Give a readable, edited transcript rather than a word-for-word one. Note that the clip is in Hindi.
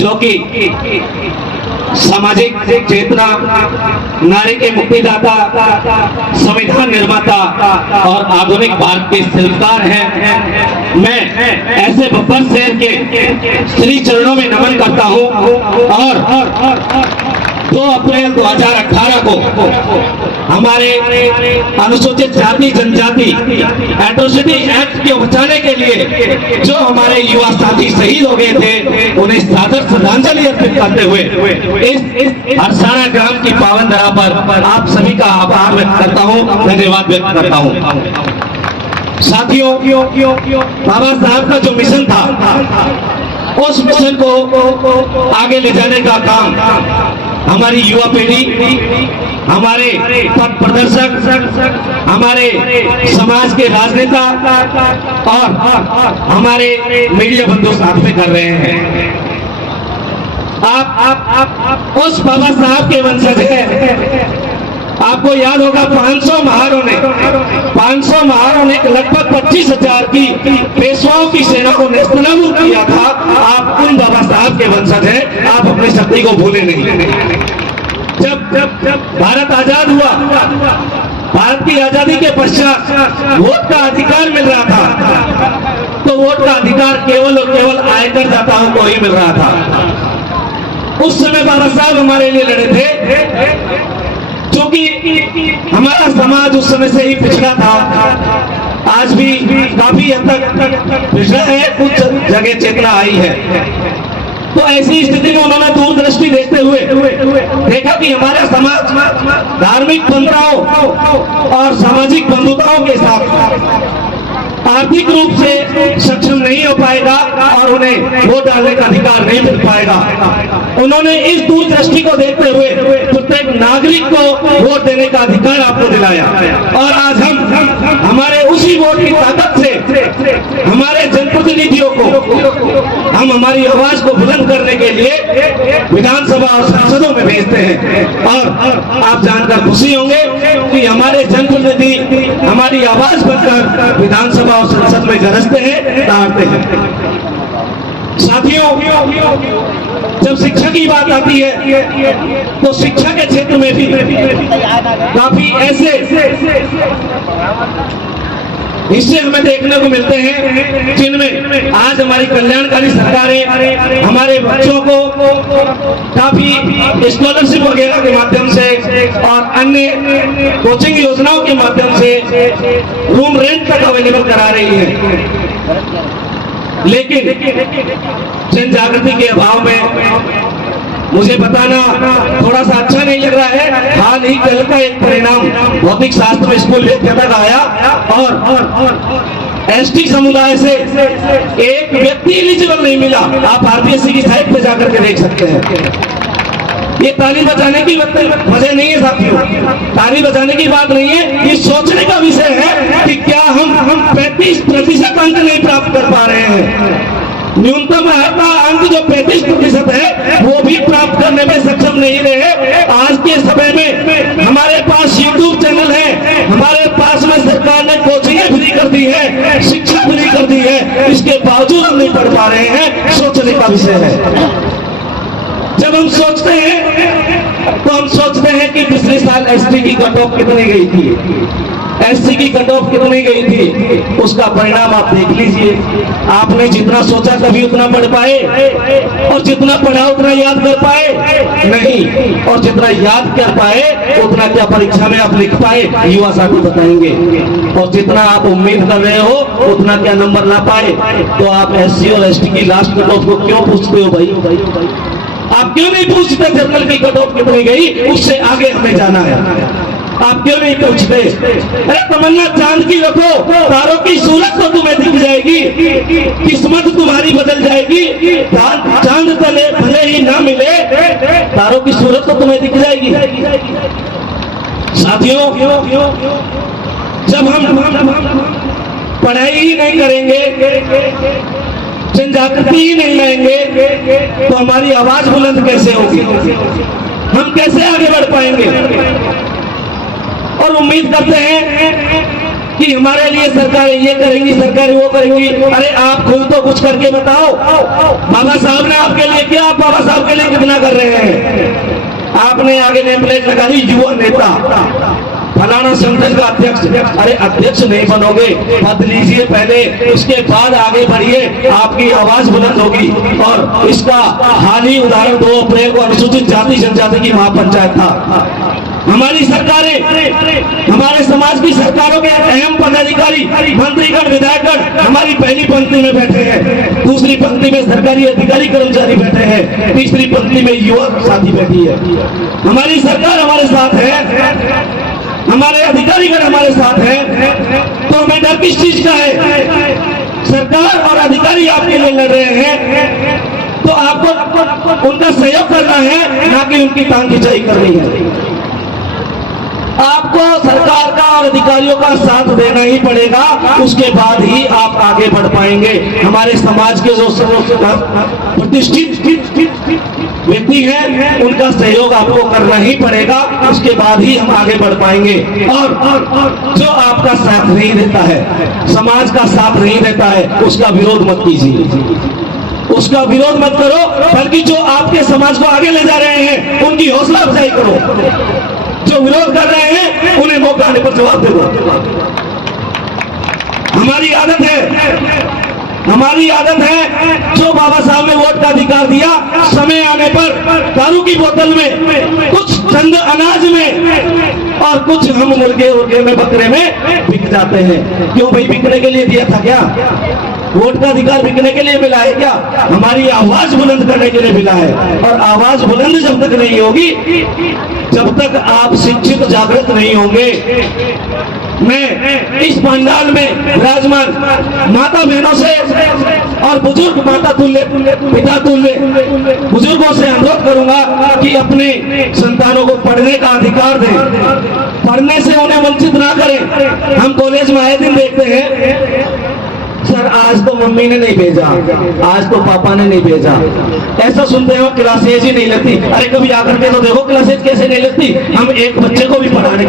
जो कि सामाजिक चेतना, नारी के मुक्तिदाता, संविधान निर्माता और आधुनिक भारत के शिल्पकार हैं। मैं ऐसे बब्बर शेर के श्री चरणों में नमन करता हूं और 2 अप्रैल 2018 को हमारे अनुसूचित जाति जनजाति एट्रोसिटी एक्ट के बचाने के लिए जो हमारे युवा साथी शहीद हो गए थे, उन्हें सादर श्रद्धांजलि अर्पित करते हुए इस हरसाना ग्राम की पावन धरा पर आप सभी का आभार व्यक्त करता हूं, धन्यवाद व्यक्त करता हूं। साथियों, बाबा साहब का जो मिशन था, उस मिशन को आगे ले जाने का काम हमारी युवा पीढ़ी, हमारे पथ प्रदर्शक, हमारे समाज के राजनेता और हमारे मीडिया बंधु साथ में कर रहे हैं। आप उस बाबा साहब के वंशज हैं। आपको याद होगा 500 महारों ने लगभग 25,000 की पेशवाओं की सेना को नेस्तनाबूद किया था। आप उन बाबा साहब के वंशज हैं, आप अपनी शक्ति को भूले नहीं। जब भारत आजाद हुआ, भारत की आजादी के पश्चात वोट का अधिकार मिल रहा था, तो वोट का अधिकार केवल और केवल आयकर दाताओं को ही मिल रहा था। उस समय बाबा साहब हमारे लिए लड़े थे, क्योंकि हमारा समाज उस समय से ही पिछड़ा था, आज भी काफी हद तक पिछड़ा है, कुछ जगह चेतना आई है। तो ऐसी स्थिति में उन्होंने दूरदृष्टि देखते हुए देखा कि हमारा समाज धार्मिक बंधुताओं और सामाजिक बंधुताओं के साथ आर्थिक रूप से सक्षम नहीं हो पाएगा और उन्हें वोट डालने का अधिकार नहीं मिल पाएगा। उन्होंने इस दूरदृष्टि को देखते हुए प्रत्येक नागरिक को वोट देने का अधिकार आपको दिलाया और आज हम हमारे उसी वोट की ताकत से हमारे जनप्रतिनिधियों को हम हमारी आवाज को बुलंद करने के लिए विधानसभा और संसदों में भेजते हैं। और आप जानकर खुशी होंगे कि हमारे जनप्रतिनिधि हमारी आवाज बनकर विधानसभा और संसद में गरजते हैं, ताड़ते हैं। साथियों, जब शिक्षा की बात आती है तो शिक्षा के क्षेत्र में भी काफी ऐसे हिस्से हमें देखने को मिलते हैं जिनमें आज हमारी कल्याणकारी सरकारें हमारे बच्चों को काफी स्कॉलरशिप वगैरह के माध्यम से और अन्य कोचिंग योजनाओं के माध्यम से रूम रेंट तक अवेलेबल करा रही है। लेकिन जन जागृति के अभाव में मुझे बताना थोड़ा सा अच्छा नहीं लग रहा है। हाल ही कल का एक परिणाम भौतिक शास्त्र स्कूल तक आया और एसटी समुदाय से एक व्यक्ति एलिजिबल नहीं मिला। आप आरपीएससी की साइट पे जाकर के देख सकते हैं। ये ताली बजाने की वजह नहीं है साथियों, ताली बजाने की बात नहीं है, ये सोचने का विषय है कि क्या हम 35% अंक नहीं प्राप्त कर पा रहे हैं। न्यूनतम अंक जो 35% है वो भी प्राप्त करने में सक्षम नहीं रहे। आज के समय में हमारे पास यूट्यूब चैनल है, हमारे पास में सरकार ने कोचिंग फ्री कर दी है, शिक्षा फ्री कर दी है, इसके बावजूद हम नहीं पढ़ पा रहे हैं। सोचने का विषय है। जब हम सोचते हैं तो हम सोचते हैं कि पिछले साल एसटी की कट ऑफ कितनी गई थी, एससी की कट ऑफ कितनी गई थी, उसका परिणाम आप देख लीजिए। आपने जितना सोचा कभी उतना पढ़ पाए और जितना पढ़ा उतना याद कर पाए नहीं, और जितना याद कर पाए उतना क्या परीक्षा में आप लिख पाए, युवा साथी बताएंगे। और जितना आप उम्मीद कर रहे हो उतना क्या नंबर ला पाए। तो आप एससी और एसटी की लास्ट कट ऑफ को क्यों पूछते हो भाई? आप क्यों नहीं पूछते जनरल की कट ऑफ कितनी गई, उससे आगे हमें जाना है। आप क्यों नहीं पूछते? अरे तमन्ना चांद की रखो, तारों की सूरत तो तुम्हें दिख जाएगी, किस्मत तुम्हारी बदल जाएगी। चांद तले भले ही ना मिले, तारों की सूरत तो तुम्हें दिख जाएगी। साथियों, जब हम पढ़ाई ही नहीं करेंगे, जन जागृति ही नहीं लाएंगे, तो हमारी आवाज बुलंद कैसे होगी? हम कैसे आगे बढ़ पाएंगे? और उम्मीद करते हैं कि हमारे लिए सरकारें ये करेंगी, सरकारें वो करेंगी। अरे आप खुद तो कुछ करके बताओ। बाबा साहब ने आपके लिए कि आप बाबा साहब के लिए कितना कर रहे हैं। आपने आगे नेम प्लेट लगा दी, युवा नेता, फलाना संगठन का अध्यक्ष। अरे अध्यक्ष नहीं बनोगे, पद लीजिए पहले, उसके बाद आगे बढ़िए, आपकी आवाज बुलंद होगी। और इसका हाल ही उदाहरण 2 अप्रैल को अनुसूचित जाति जनजाति की महापंचायत था। हमारी सरकारें, हमारे समाज की सरकारों के अहम पदाधिकारी, मंत्रीगण, विधायकगण हमारी पहली पंक्ति में बैठे हैं, दूसरी पंक्ति में सरकारी अधिकारी कर्मचारी बैठे हैं, तीसरी पंक्ति में युवा साथी बैठी है। हमारी सरकार हमारे साथ है, हमारे अधिकारीगण हमारे साथ है, तो हमें डर किस चीज का है। सरकार और अधिकारी आपके लिए लड़ रहे हैं, तो आपको उनका सहयोग करना है, ना कि उनकी टांग खिंचाई करनी है। आपको सरकार का और अधिकारियों का साथ देना ही पड़ेगा, उसके बाद ही आप आगे बढ़ पाएंगे। हमारे समाज के जो प्रतिष्ठित व्यक्ति हैं, उनका सहयोग आपको करना ही पड़ेगा, उसके बाद ही हम आगे बढ़ पाएंगे। और जो आपका साथ नहीं देता है, समाज का साथ नहीं देता है, उसका विरोध मत कीजिए, उसका विरोध मत करो, बल्कि जो आपके समाज को आगे ले जा रहे हैं उनकी हौसला अफजाई करो। जो विरोध कर रहे हैं उन्हें मौका आने पर जवाब दे दो। हमारी आदत है, जो बाबा साहब ने वोट का अधिकार दिया, समय आने पर दारू की बोतल में, कुछ चंद अनाज में और कुछ हम मुर्गे में, बकरे में बिक जाते हैं। क्यों भाई, बिकने के लिए दिया था क्या? वोट का अधिकार बिकने के लिए मिला है क्या? हमारी आवाज बुलंद करने के लिए मिला है। और आवाज बुलंद जब तक नहीं होगी, जब तक आप शिक्षित जागृत नहीं होंगे। मैं इस पंडाल में विराजमान माता बहनों से और बुजुर्ग, माता तुल्य, पिता तुल्य बुजुर्गों से अनुरोध करूंगा कि अपने संतानों को पढ़ने का अधिकार दें, पढ़ने से उन्हें वंचित ना करें। हम कॉलेज में आए दिन देखते हैं, सर आज तो मम्मी ने नहीं भेजा, आज तो पापा ने नहीं भेजा, ऐसा सुनते हो। क्लासेज ही नहीं लगती। अरे कभी आकर के तो देखो क्लासेज कैसे नहीं लगती। हम एक बच्चे को भी पढ़ाने की